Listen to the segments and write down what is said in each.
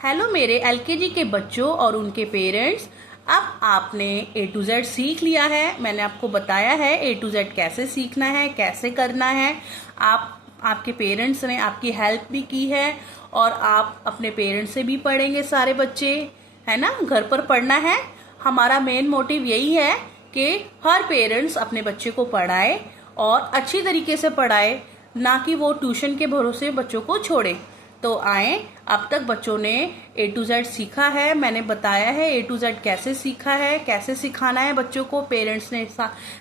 Hello मेरे LKG के बच्चों और उनके पेरेंट्स। अब आपने ए टू जेड सीख लिया है। मैंने आपको बताया है ए टू जेड कैसे सीखना है, कैसे करना है। आपके पेरेंट्स ने आपकी हेल्प भी की है और आप अपने पेरेंट्स से भी पढ़ेंगे सारे बच्चे, है ना। घर पर पढ़ना है। हमारा मेन मोटिव यही है कि हर पेरेंट्स अपने बच्चे को पढ़ाए और अच्छी तरीके से पढ़ाए, ना कि वो ट्यूशन के भरोसे बच्चों को छोड़े। तो आए, अब तक बच्चों ने ए टू जेड सीखा है। मैंने बताया है ए टू जेड कैसे सीखा है, कैसे सिखाना है बच्चों को। पेरेंट्स ने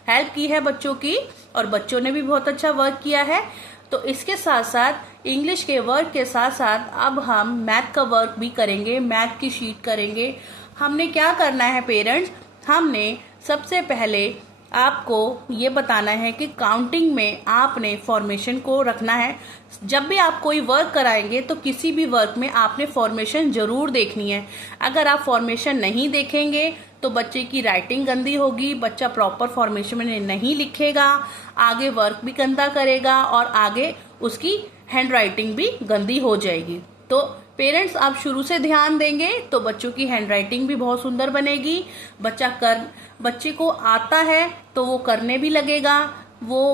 हेल्प की है बच्चों की और बच्चों ने भी बहुत अच्छा वर्क किया है। तो इसके साथ साथ इंग्लिश के वर्क के साथ साथ अब हम मैथ का वर्क भी करेंगे, मैथ की शीट करेंगे। हमने क्या करना है पेरेंट्स, हमने सबसे पहले आपको ये बताना है कि काउंटिंग में आपने फॉर्मेशन को रखना है। जब भी आप कोई वर्क कराएंगे तो किसी भी वर्क में आपने फॉर्मेशन जरूर देखनी है। अगर आप फॉर्मेशन नहीं देखेंगे तो बच्चे की राइटिंग गंदी होगी, बच्चा प्रॉपर फॉर्मेशन में नहीं लिखेगा, आगे वर्क भी गंदा करेगा और आगे उसकी हैंड राइटिंग भी गंदी हो जाएगी। तो पेरेंट्स आप शुरू से ध्यान देंगे तो बच्चों की हैंड राइटिंग भी बहुत सुंदर बनेगी। बच्चे को आता है तो वो करने भी लगेगा, वो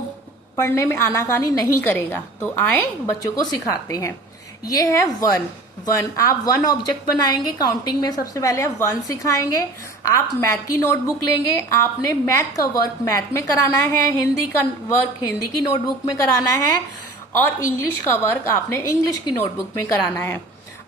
पढ़ने में आनाकानी नहीं करेगा। तो आए बच्चों को सिखाते हैं। ये है वन। आप वन ऑब्जेक्ट बनाएंगे। काउंटिंग में सबसे पहले आप वन सिखाएंगे। आप मैथ की नोटबुक लेंगे, आपने मैथ का वर्क मैथ में कराना है, हिंदी का वर्क हिंदी की नोटबुक में कराना है और इंग्लिश का वर्क आपने इंग्लिश की नोटबुक में कराना है।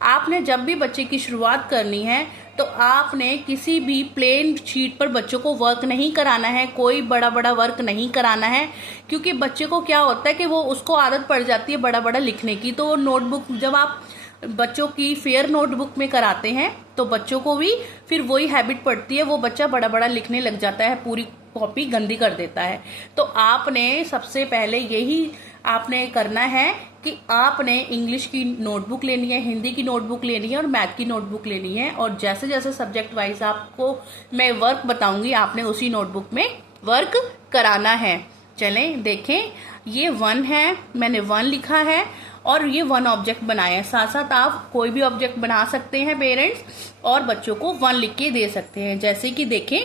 आपने जब भी बच्चे की शुरुआत करनी है तो आपने किसी भी प्लेन शीट पर बच्चों को वर्क नहीं कराना है, कोई बड़ा बड़ा वर्क नहीं कराना है। क्योंकि बच्चे को क्या होता है कि वो उसको आदत पड़ जाती है बड़ा बड़ा लिखने की। तो वो नोटबुक जब आप बच्चों की फेयर नोटबुक में कराते हैं तो बच्चों को भी फिर वही हैबिट पड़ती है, वो बच्चा बड़ा बड़ा लिखने लग जाता है, पूरी कॉपी गंदी कर देता है। तो आपने सबसे पहले यही आपने करना है कि आपने इंग्लिश की नोटबुक लेनी है, हिंदी की नोटबुक लेनी है और मैथ की नोटबुक लेनी है। और जैसे जैसे सब्जेक्ट वाइज आपको मैं वर्क बताऊंगी आपने उसी नोटबुक में वर्क कराना है। चलें देखें, ये वन है, मैंने वन लिखा है और ये वन ऑब्जेक्ट बनाया है। साथ साथ आप कोई भी ऑब्जेक्ट बना सकते हैं पेरेंट्स और बच्चों को वन लिख के दे सकते हैं। जैसे कि देखें,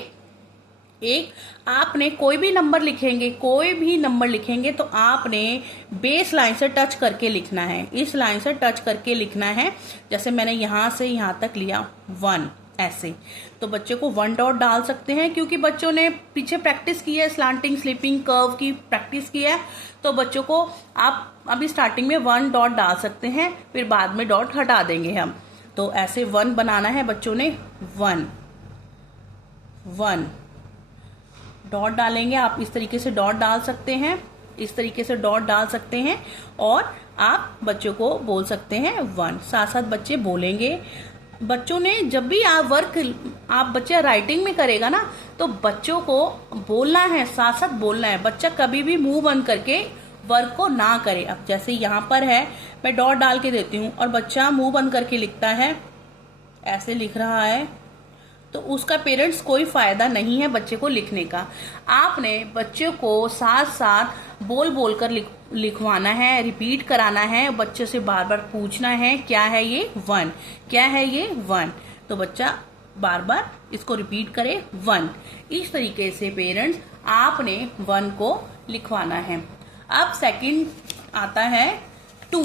एक आपने कोई भी नंबर लिखेंगे तो आपने बेस लाइन से टच करके लिखना है, इस लाइन से टच करके लिखना है। जैसे मैंने यहां से यहां तक लिया वन, ऐसे। तो बच्चे को वन डॉट डाल सकते हैं क्योंकि बच्चों ने पीछे प्रैक्टिस की है, स्लांटिंग स्लिपिंग कर्व की प्रैक्टिस की है। तो बच्चों को आप अभी स्टार्टिंग में वन डॉट डाल सकते हैं, फिर बाद में डॉट हटा देंगे हम। तो ऐसे वन बनाना है बच्चों ने, वन डॉट डालेंगे। आप इस तरीके से डॉट डाल सकते हैं, इस तरीके से डॉट डाल सकते हैं और आप बच्चों को बोल सकते हैं वन। साथ साथ बच्चे बोलेंगे। बच्चों ने जब भी आप बच्चा राइटिंग में करेगा ना तो बच्चों को बोलना है, साथ साथ बोलना है। बच्चा कभी भी मुंह बंद करके वर्क को ना करे। अब जैसे यहाँ पर है, मैं डॉट डाल के देती हूँ और बच्चा मुंह बंद करके लिखता है, ऐसे लिख रहा है, तो उसका पेरेंट्स कोई फायदा नहीं है बच्चे को लिखने का। आपने बच्चे को साथ साथ बोल बोल कर लिखवाना है, रिपीट कराना है, बच्चे से बार बार पूछना है क्या है ये वन, क्या है ये वन। तो बच्चा बार बार इसको रिपीट करे वन। इस तरीके से पेरेंट्स आपने वन को लिखवाना है। अब सेकंड आता है टू।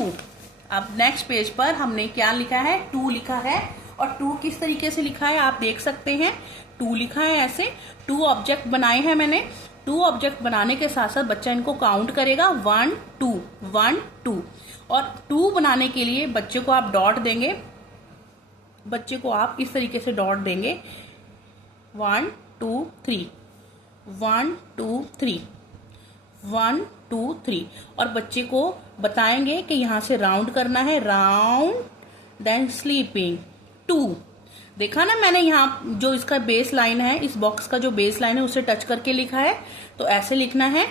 अब नेक्स्ट पेज पर हमने क्या लिखा है, टू लिखा है। और टू किस तरीके से लिखा है आप देख सकते हैं। टू लिखा है ऐसे, टू ऑब्जेक्ट बनाए हैं मैंने। टू ऑब्जेक्ट बनाने के साथ साथ बच्चा इनको काउंट करेगा, 1 2। और टू बनाने के लिए बच्चे को आप डॉट देंगे, बच्चे को आप इस तरीके से डॉट देंगे, 1 2 3 1 2 3 1 2 3। और बच्चे को बताएंगे कि यहां से राउंड करना है, राउंड देन स्लीपिंग 2। देखा ना मैंने यहाँ जो इसका बेस लाइन है, इस बॉक्स का जो बेस लाइन है उसे टच करके लिखा है। तो ऐसे लिखना है,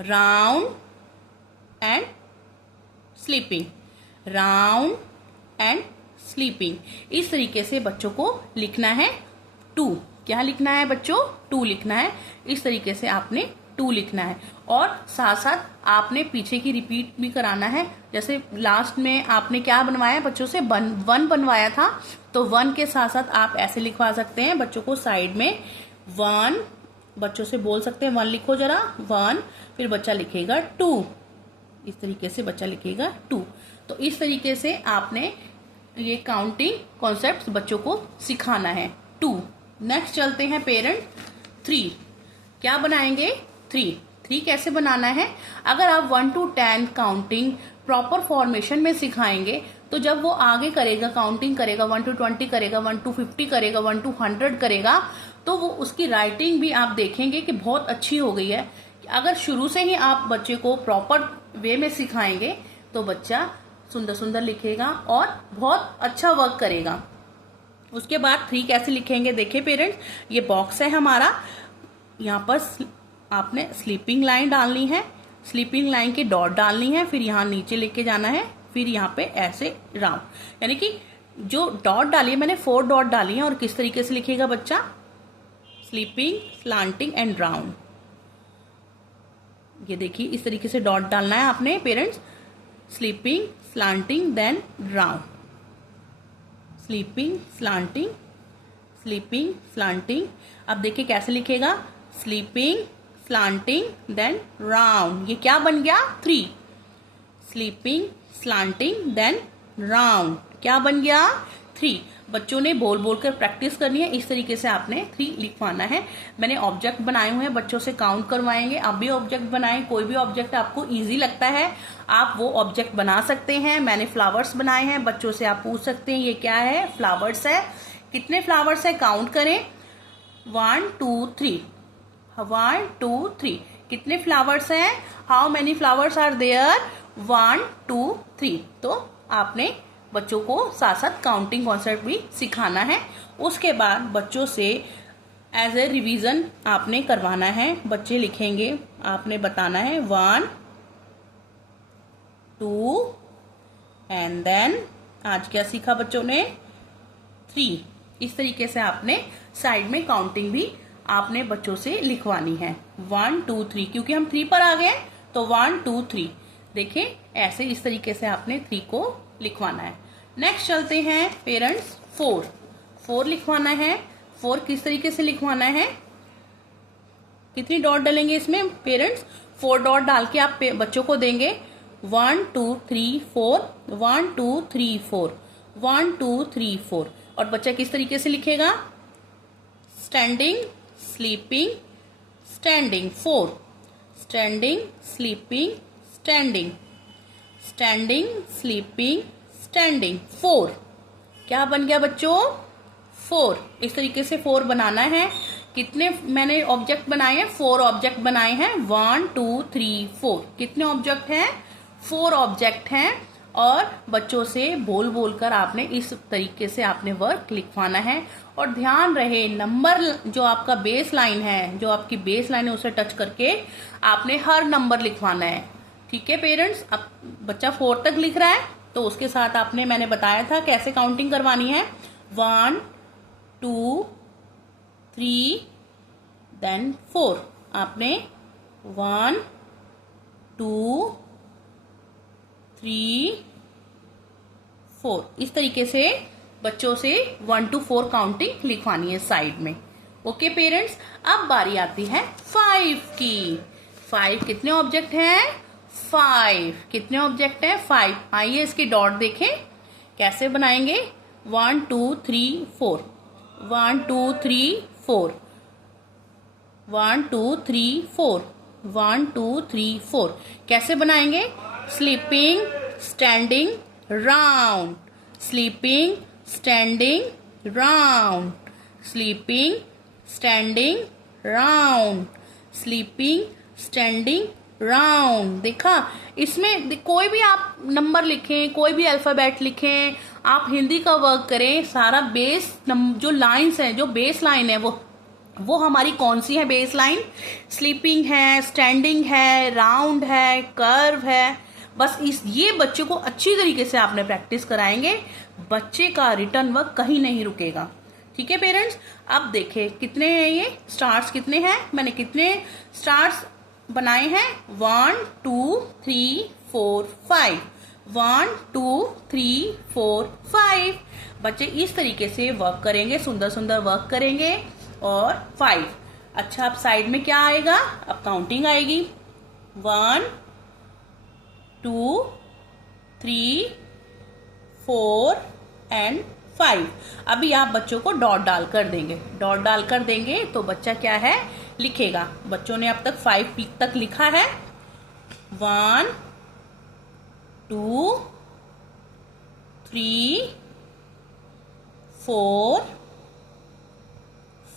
round and sleeping, round and sleeping. इस तरीके से बच्चों को लिखना है टू। क्या लिखना है बच्चों, टू लिखना है। इस तरीके से आपने 2 लिखना है। और साथ साथ आपने पीछे की रिपीट भी कराना है। जैसे लास्ट में आपने क्या बनवाया बच्चों से, 1 बनवाया था, तो 1 के साथ साथ आप ऐसे लिखवा सकते हैं बच्चों को साइड में 1, बच्चों से बोल सकते हैं 1 लिखो जरा, 1, फिर बच्चा लिखेगा 2, इस तरीके से बच्चा लिखेगा 2। तो इस तरीके से आपने ये काउंटिंग कॉन्सेप्ट्स बच्चों को सिखाना है। 2। नेक्स्ट चलते हैं पेरेंट 3। क्या बनाएंगे? 3 कैसे बनाना है? अगर आप 1 to 10 काउंटिंग प्रॉपर फॉर्मेशन में सिखाएंगे तो जब वो आगे करेगा, काउंटिंग करेगा, 1 to 20 करेगा, 1 to 50 करेगा, 1 to 100 करेगा, तो वो उसकी राइटिंग भी आप देखेंगे कि बहुत अच्छी हो गई है। अगर शुरू से ही आप बच्चे को प्रॉपर वे में सिखाएंगे तो बच्चा सुंदर सुंदर लिखेगा और बहुत अच्छा वर्क करेगा। उसके बाद 3 कैसे लिखेंगे? देखिए पेरेंट्स, ये बॉक्स है हमारा, यहाँ पर आपने स्लीपिंग लाइन डालनी है, स्लीपिंग लाइन की डॉट डालनी है, फिर यहाँ नीचे लेके जाना है, फिर यहाँ पे ऐसे राउंड, यानी कि जो डॉट डाली है मैंने 4 डॉट डाली है। और किस तरीके से लिखेगा बच्चा? Sleeping, slanting and round. ये देखिए इस तरीके से डॉट डालना है आपने parents, sleeping, slanting, then round, sleeping, slanting, sleeping, slanting. अब देखिए कैसे लिखेगा? Sleeping, slanting, then round. ये क्या बन गया? 3। Sleeping, slanting, then round. क्या बन गया? 3। बच्चों ने बोल बोल कर प्रैक्टिस करनी है। इस तरीके से आपने 3 लिखवाना है। मैंने ऑब्जेक्ट बनाए हुए हैं, बच्चों से काउंट करवाएंगे। आप भी ऑब्जेक्ट बनाएं, कोई भी ऑब्जेक्ट आपको इजी लगता है आप वो ऑब्जेक्ट बना सकते हैं। मैंने फ्लावर्स बनाए हैं, बच्चों से आप पूछ सकते हैं ये क्या है? फ्लावर्स है। कितने फ्लावर्स है? काउंट करें, 1 2 3, 1 2 3। कितने फ्लावर्स हैं? How many flowers are there? 1 2 3। तो आपने बच्चों को साथ साथ काउंटिंग कॉन्सेप्ट भी सिखाना है। उसके बाद बच्चों से एज ए रिवीजन आपने करवाना है। बच्चे लिखेंगे, आपने बताना है 1 2 एंड देन आज क्या सीखा बच्चों ने? 3। इस तरीके से आपने साइड में काउंटिंग भी आपने बच्चों से लिखवानी है, 1 2 3। क्योंकि हम 3 पर आ गए तो 1 2 3। देखिए ऐसे इस तरीके से आपने 3 को लिखवाना है। नेक्स्ट चलते हैं पेरेंट्स 4 लिखवाना है। 4 किस तरीके से लिखवाना है? कितनी डॉट डालेंगे इसमें पेरेंट्स? 4 डॉट डाल के आप बच्चों को देंगे 1 2 3 4, 1 2 3 4, 1 2 3 4। और बच्चा किस तरीके से लिखेगा? Standing, sleeping, standing 4, standing, sleeping, standing, standing, sleeping, standing 4। क्या बन गया बच्चों? 4। इस तरीके से 4 बनाना है। कितने मैंने ऑब्जेक्ट बनाए हैं? 4 ऑब्जेक्ट बनाए हैं, 1 2 3 4। कितने ऑब्जेक्ट हैं? 4 ऑब्जेक्ट हैं। और बच्चों से बोल बोल कर आपने इस तरीके से आपने वर्क लिखवाना है। और ध्यान रहे नंबर जो आपका बेस लाइन है, जो आपकी बेस लाइन है उसे टच करके आपने हर नंबर लिखवाना है। ठीक है पेरेंट्स? अब बच्चा 4 तक लिख रहा है तो उसके साथ आपने मैंने बताया था कैसे काउंटिंग करवानी है, 1 2 3 देन 4। आपने 1 2 3 4 इस तरीके से बच्चों से 1 to 4 काउंटिंग लिखवानी है साइड में। ओके पेरेंट्स, अब बारी आती है 5 की। 5 कितने ऑब्जेक्ट हैं? 5। कितने ऑब्जेक्ट हैं? 5। आइए इसकी डॉट देखें कैसे बनाएंगे, 1 2 3 4, 1 2 3 4, 1 2 3 4, 1 2 3 4। कैसे बनाएंगे? Sleeping, standing, round, sleeping, standing, round, sleeping, standing, round, sleeping, standing, round. देखा? इसमें कोई भी आप नंबर लिखें, कोई भी अल्फाबेट लिखें, आप हिंदी का वर्क करें, सारा बेस जो लाइंस हैं, जो बेस लाइन है वो हमारी कौन सी है बेस लाइन? स्लीपिंग है, स्टैंडिंग है, राउंड है, कर्व है। बस ये बच्चे को अच्छी तरीके से आपने प्रैक्टिस कराएंगे, बच्चे का रिटर्न वर्क कहीं नहीं रुकेगा। ठीक है पेरेंट्स? अब देखें कितने हैं ये स्टार्स, कितने हैं? मैंने कितने स्टार्स बनाए हैं 1 2 3 4 5, 1 2 3 4 5। बच्चे इस तरीके से वर्क करेंगे, सुंदर सुंदर वर्क करेंगे। और 5, अच्छा अब साइड में क्या आएगा, अब काउंटिंग आएगी 1 2 3 4 एंड 5। अभी आप बच्चों को डॉट डाल कर देंगे, डॉट डाल कर देंगे तो बच्चा क्या है लिखेगा। बच्चों ने अब तक 5 तक लिखा है, 1 2 3 4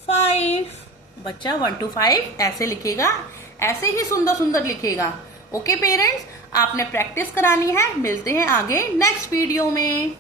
5। बच्चा 1 to 5 ऐसे लिखेगा, ऐसे ही सुंदर सुंदर लिखेगा। ओके पेरेंट्स, आपने प्रैक्टिस करानी है। मिलते हैं आगे नेक्स्ट वीडियो में।